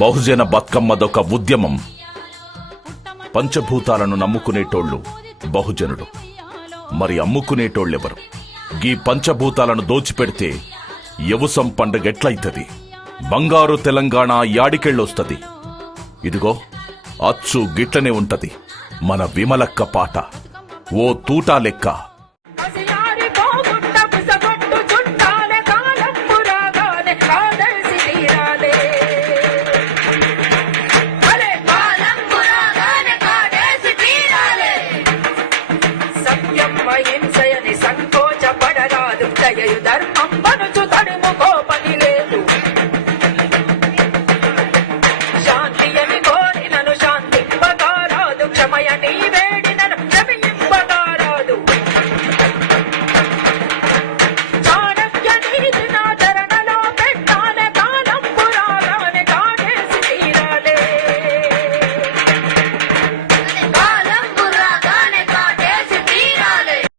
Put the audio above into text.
బహుజన బతుకమ్మదొక ఉద్యమం. పంచభూతాలను నమ్ముకునేటోళ్లు బహుజనుడు. మరి అమ్ముకునేటోళ్ళెవరు? గీ పంచభూతాలను దోచిపెడితే యవుసం పండగెట్లయితది? బంగారు తెలంగాణ యాడికెళ్ళొస్తది? ఇదిగో అచ్చు గిట్లనే ఉంటది మన విమలక్క పాట. ఓ తూటా లెక్క